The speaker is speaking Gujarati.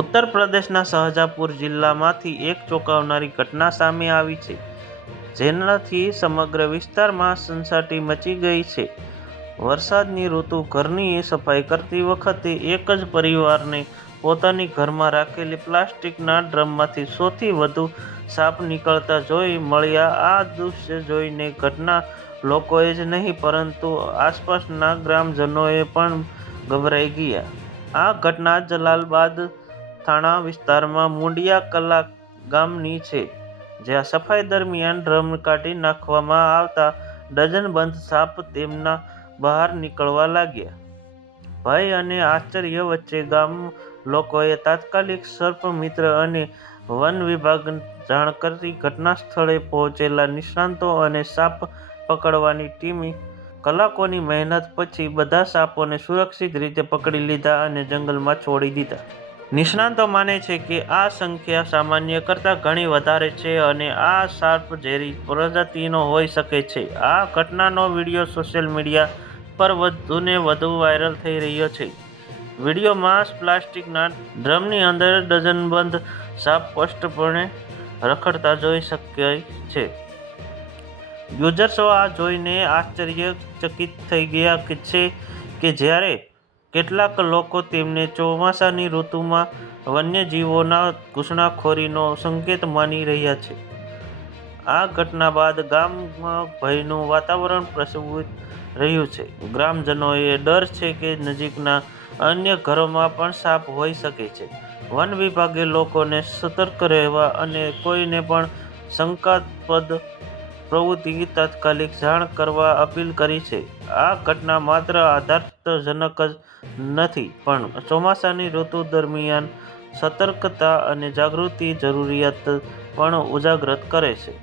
ઉત્તર પ્રદેશના શાહજહાંપુર જિલ્લામાંથી એક ચોંકાવનારી ઘટના સામે આવી છે, જેનાથી સમગ્ર વિસ્તારમાં સનસાટી મચી ગઈ છે. વરસાદની ઋતુ ઘરની સફાઈ કરતી વખતે એક જ પરિવારને પોતાની ઘરમાં રાખેલી પ્લાસ્ટિકના ડ્રમમાંથી સૌથી વધુ સાપ નીકળતા જોઈ મળ્યા. આ દૃશ્ય જોઈને ઘટના લોકોએ જ નહીં, પરંતુ આસપાસના ગ્રામજનોએ પણ ગભરાઈ ગયા. આ ઘટના જલાલાબાદ થાણા વિસ્તારમાં મુંડિયા કલા ગામની છે, જ્યાં સફાઈ દરમિયાન ડ્રમ કાઢી નાખવામાં આવતા ડઝનબંધ સાપ તેમના બહાર નીકળવા લાગ્યા. ભય અને આશ્ચર્ય વચ્ચે ગામ લોકોએ તાત્કાલિક સર્પમિત્ર અને વન વિભાગ જાણ કરી ઘટના સ્થળે પહોંચેલા નિષ્ણાંતો અને સાપ પકડવાની ટીમે કલાકોની મહેનત પછી બધા સાપોને સુરક્ષિત રીતે પકડી લીધા અને જંગલમાં છોડી દીધા. નિષ્ણાતો માને છે કે આ સંખ્યા સામાન્ય કરતાં ઘણી વધારે છે અને આ સાર્પ ઝેરી પ્રજાતિનો હોઈ શકે છે. આ ઘટનાનો વીડિયો સોશિયલ મીડિયા પર વધુને વધુ વાયરલ થઈ રહ્યો છે. વિડીયોમાં પ્લાસ્ટિકના ડ્રમની અંદર ડઝનબંધ સાપ સ્પષ્ટપણે રખડતા જોઈ શકાય છે. યુઝર્સો આ જોઈને આશ્ચર્યચકિત થઈ ગયા છે કે જ્યારે કેટલાક લોકો તેમને ચોમાસાની ઋતુમાં વન્યજીવોના ઘૂસણખોરીનો સંકેત માની રહ્યા છે. આ ઘટના બાદ ગામમાં ભયનું વાતાવરણ પ્રસરી રહ્યું છે. ગ્રામજનોએ ડર છે કે નજીકના અન્ય ઘરોમાં પણ સાપ હોઈ શકે છે. વન વિભાગે લોકોને સતર્ક રહેવા અને કોઈને પણ શંકાસ્પદ પ્રવૃત્તિની તાત્કાલિક જાણ કરવા અપીલ કરી છે. આ ઘટના માત્ર આઘાતજનક જ નથી, પણ ચોમાસાની ઋતુ દરમિયાન સતર્કતા અને જાગૃતિની જરૂરિયાત પણ ઉજાગર કરે છે.